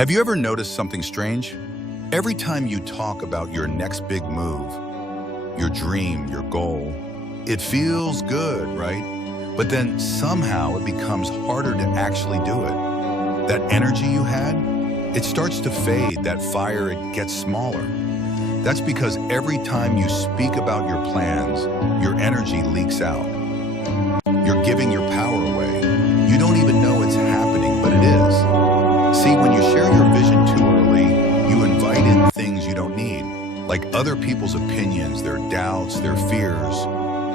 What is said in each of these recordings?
Have you ever noticed something strange? Every time you talk about your next big move, your dream, your goal, it feels good, right? But then somehow it becomes harder to actually do it. That energy you had, it starts to fade, that fire, it gets smaller. That's because every time you speak about your plans, your energy leaks out. You're giving your power away. You don't even know it's happening, but it is. See, when you share your vision too early, you invite in things you don't need, like other people's opinions, their doubts, their fears.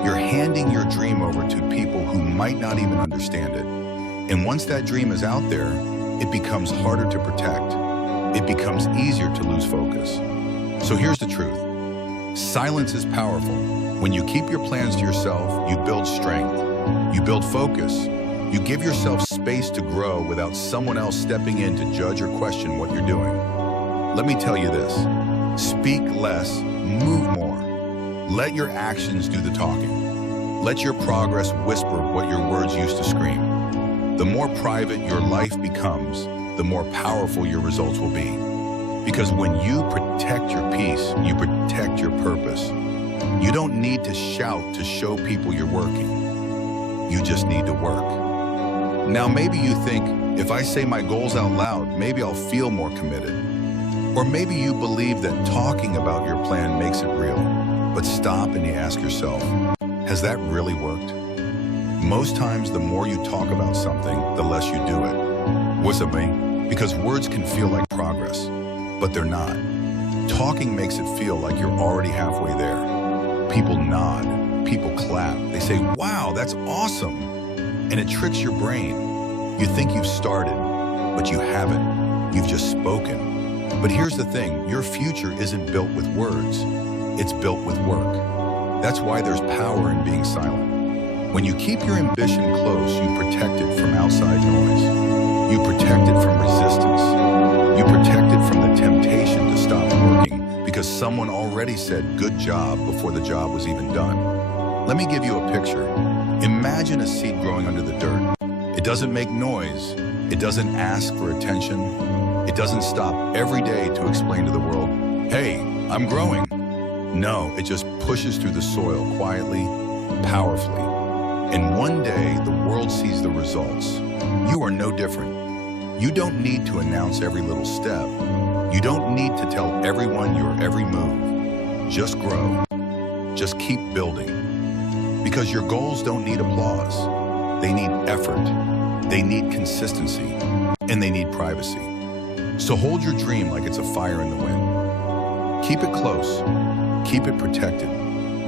You're handing your dream over to people who might not even understand it. And once that dream is out there, it becomes harder to protect. It becomes easier to lose focus. So here's the truth. Silence is powerful. When you keep your plans to yourself, you build strength. You build focus. You give yourself space to grow without someone else stepping in to judge or question what you're doing. Let me tell you this. Speak less, move more. Let your actions do the talking. Let your progress whisper what your words used to scream. The more private your life becomes, the more powerful your results will be. Because when you protect your peace, you protect your purpose. You don't need to shout to show people you're working. You just need to work. Now maybe you think, if I say my goals out loud, maybe I'll feel more committed. Or maybe you believe that talking about your plan makes it real. But stop and you ask yourself, has that really worked? Most times, the more you talk about something, the less you do it. What's it mean? Because words can feel like progress, but they're not. Talking makes it feel like you're already halfway there. People nod, people clap, they say, wow, that's awesome. And it tricks your brain. You think you've started, but you haven't. You've just spoken. But here's the thing, your future isn't built with words. It's built with work. That's why there's power in being silent. When you keep your ambition close, you protect it from outside noise. You protect it from resistance. You protect it from the temptation to stop working because someone already said good job before the job was even done. Let me give you a picture. Imagine a seed growing under the dirt. It doesn't make noise. It doesn't ask for attention. It doesn't stop every day to explain to the world, hey, I'm growing. No, it just pushes through the soil quietly, powerfully. And one day, the world sees the results. You are no different. You don't need to announce every little step. You don't need to tell everyone your every move. Just grow. Just keep building. Because your goals don't need applause. They need effort. They need consistency. And they need privacy. So hold your dream like it's a fire in the wind. Keep it close. Keep it protected.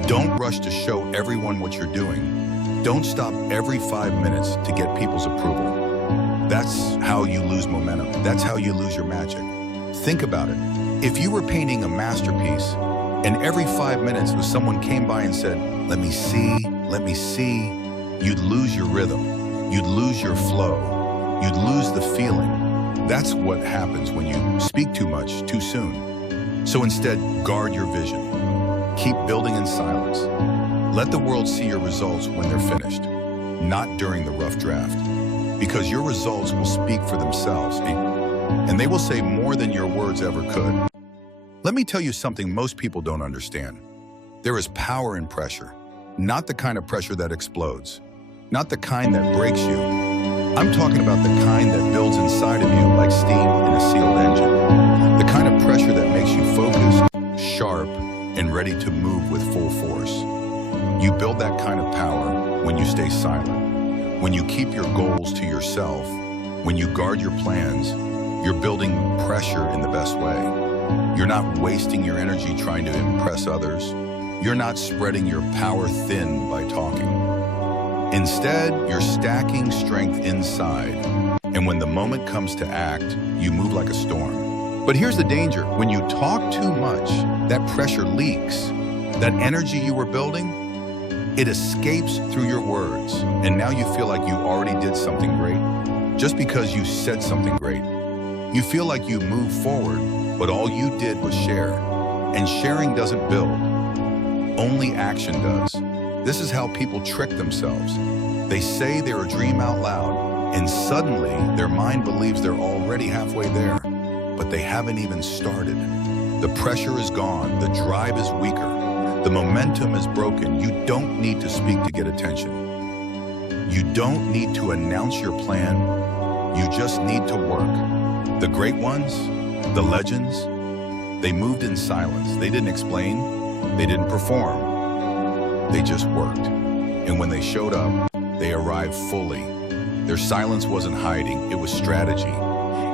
Don't rush to show everyone what you're doing. Don't stop every 5 minutes to get people's approval. That's how you lose momentum. That's how you lose your magic. Think about it. If you were painting a masterpiece and every 5 minutes someone came by and said, let me see, you'd lose your rhythm. You'd lose your flow. You'd lose the feeling. That's what happens when you speak too much too soon. So instead, guard your vision. Keep building in silence. Let the world see your results when they're finished, not during the rough draft. Because your results will speak for themselves, and they will say more than your words ever could. Let me tell you something most people don't understand. There is power in pressure, not the kind of pressure that explodes, not the kind that breaks you. I'm talking about the kind that builds inside of you like steam in a sealed engine. The kind of pressure that makes you focused, sharp, and ready to move with full force. You build that kind of power when you stay silent, when you keep your goals to yourself, when you guard your plans. You're building pressure in the best way. You're not wasting your energy trying to impress others. You're not spreading your power thin by talking. Instead, you're stacking strength inside. And when the moment comes to act, you move like a storm. But here's the danger. When you talk too much, that pressure leaks. That energy you were building, it escapes through your words. And now you feel like you already did something great just because you said something great. You feel like you moved forward, but all you did was share. And sharing doesn't build. Only action does. This is how people trick themselves. They say their dream out loud, and suddenly their mind believes they're already halfway there. but they haven't even started. The pressure is gone, the drive is weaker, the momentum is broken. You don't need to speak to get attention. You don't need to announce your plan. You just need to work. The great ones, the legends, they moved in silence. They didn't explain, they didn't perform. They just worked. And when they showed up, they arrived fully. Their silence wasn't hiding, it was strategy.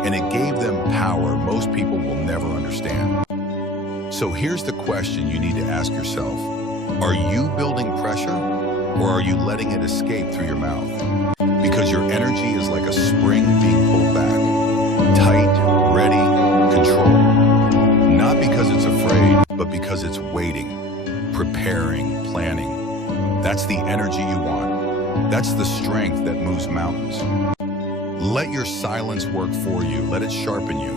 And it gave them power most people will never understand. So here's the question you need to ask yourself. Are you building pressure, or are you letting it escape through your mouth? Because your energy is like a spring being pulled back. Tight, ready, controlled. Not because it's afraid, but because it's waiting, preparing, planning. That's the energy you want. That's the strength that moves mountains. Let your silence work for you. Let it sharpen you.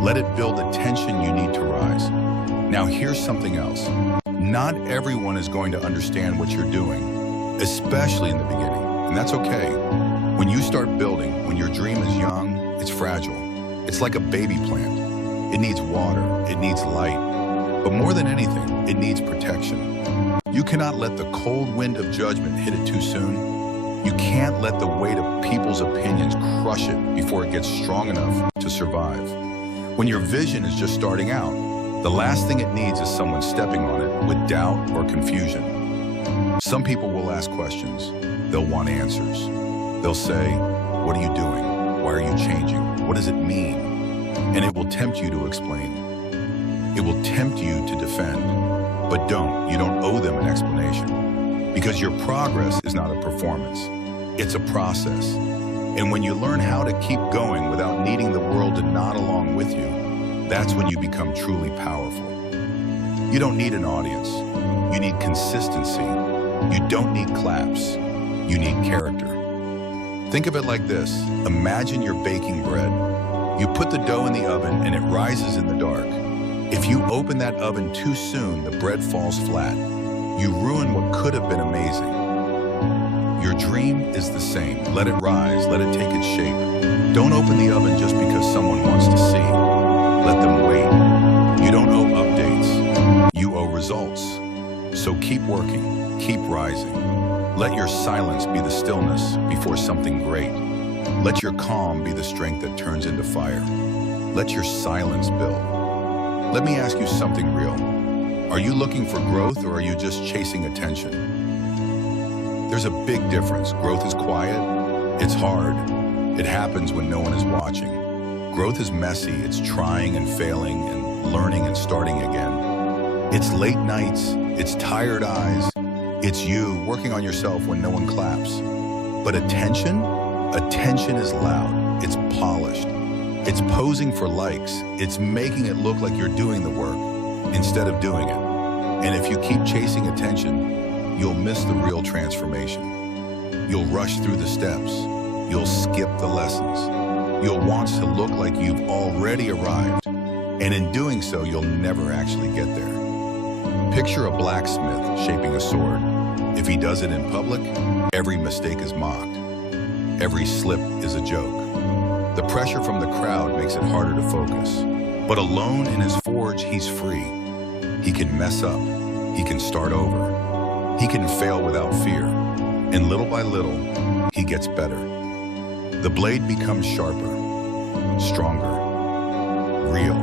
Let it build the tension you need to rise. Now here's something else. Not everyone is going to understand what you're doing, especially in the beginning, and that's okay. When you start building, when your dream is young, it's fragile. It's like a baby plant. It needs water, it needs light, but more than anything, it needs protection. You cannot let the cold wind of judgment hit it too soon. You can't let the weight of people's opinions crush it before it gets strong enough to survive. When your vision is just starting out, the last thing it needs is someone stepping on it with doubt or confusion. Some people will ask questions. They'll want answers. They'll say, what are you doing? Why are you changing? What does it mean? And it will tempt you to explain. It will tempt you to defend. But don't. You don't owe them an explanation. Because your progress is not a performance. It's a process. And when you learn how to keep going without needing the world to nod along with you, that's when you become truly powerful. You don't need an audience. You need consistency. You don't need claps. You need character. Think of it like this. Imagine you're baking bread. You put the dough in the oven and it rises in the dark. If you open that oven too soon, the bread falls flat. You ruin what could have been amazing. Your dream is the same. Let it rise. Let it take its shape. Don't open the oven just because someone wants to see. Let them wait. You don't owe updates. You owe results. So keep working. Keep rising. Let your silence be the stillness before something great. Let your calm be the strength that turns into fire. Let your silence build. Let me ask you something real. Are you looking for growth, or are you just chasing attention? There's a big difference. Growth is quiet. It's hard. It happens when no one is watching. Growth is messy. It's trying and failing and learning and starting again. It's late nights. It's tired eyes. It's you working on yourself when no one claps. But attention is loud. It's polished. It's posing for likes. It's making it look like you're doing the work instead of doing it. And if you keep chasing attention, you'll miss the real transformation. You'll rush through the steps. You'll skip the lessons. You'll want to look like you've already arrived. And in doing so, you'll never actually get there. Picture a blacksmith shaping a sword. If he does it in public, every mistake is mocked. Every slip is a joke. The pressure from the crowd makes it harder to focus. But alone in his forge, he's free. He can mess up. He can start over. He can fail without fear. And little by little, he gets better. The blade becomes sharper, stronger, real.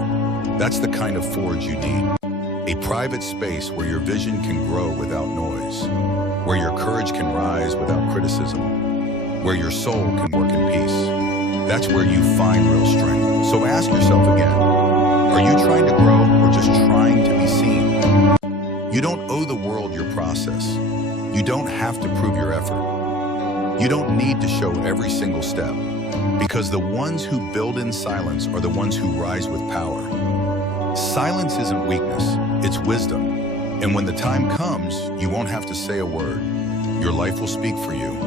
That's the kind of forge you need. A private space where your vision can grow without noise, where your courage can rise without criticism, where your soul can work in peace. That's where you find real strength. So ask yourself again, are you trying to grow or just trying to be seen? You don't owe the world your process. You don't have to prove your effort. You don't need to show every single step, because the ones who build in silence are the ones who rise with power. Silence isn't weakness, it's wisdom. And when the time comes, you won't have to say a word. Your life will speak for you.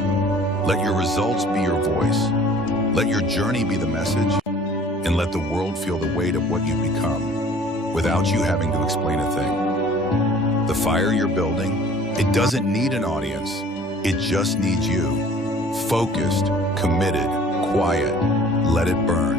Let your results be your voice. Let your journey be the message. And let the world feel the weight of what you've become, without you having to explain a thing. The fire you're building, it doesn't need an audience. It just needs you. Focused, committed, quiet. Let it burn.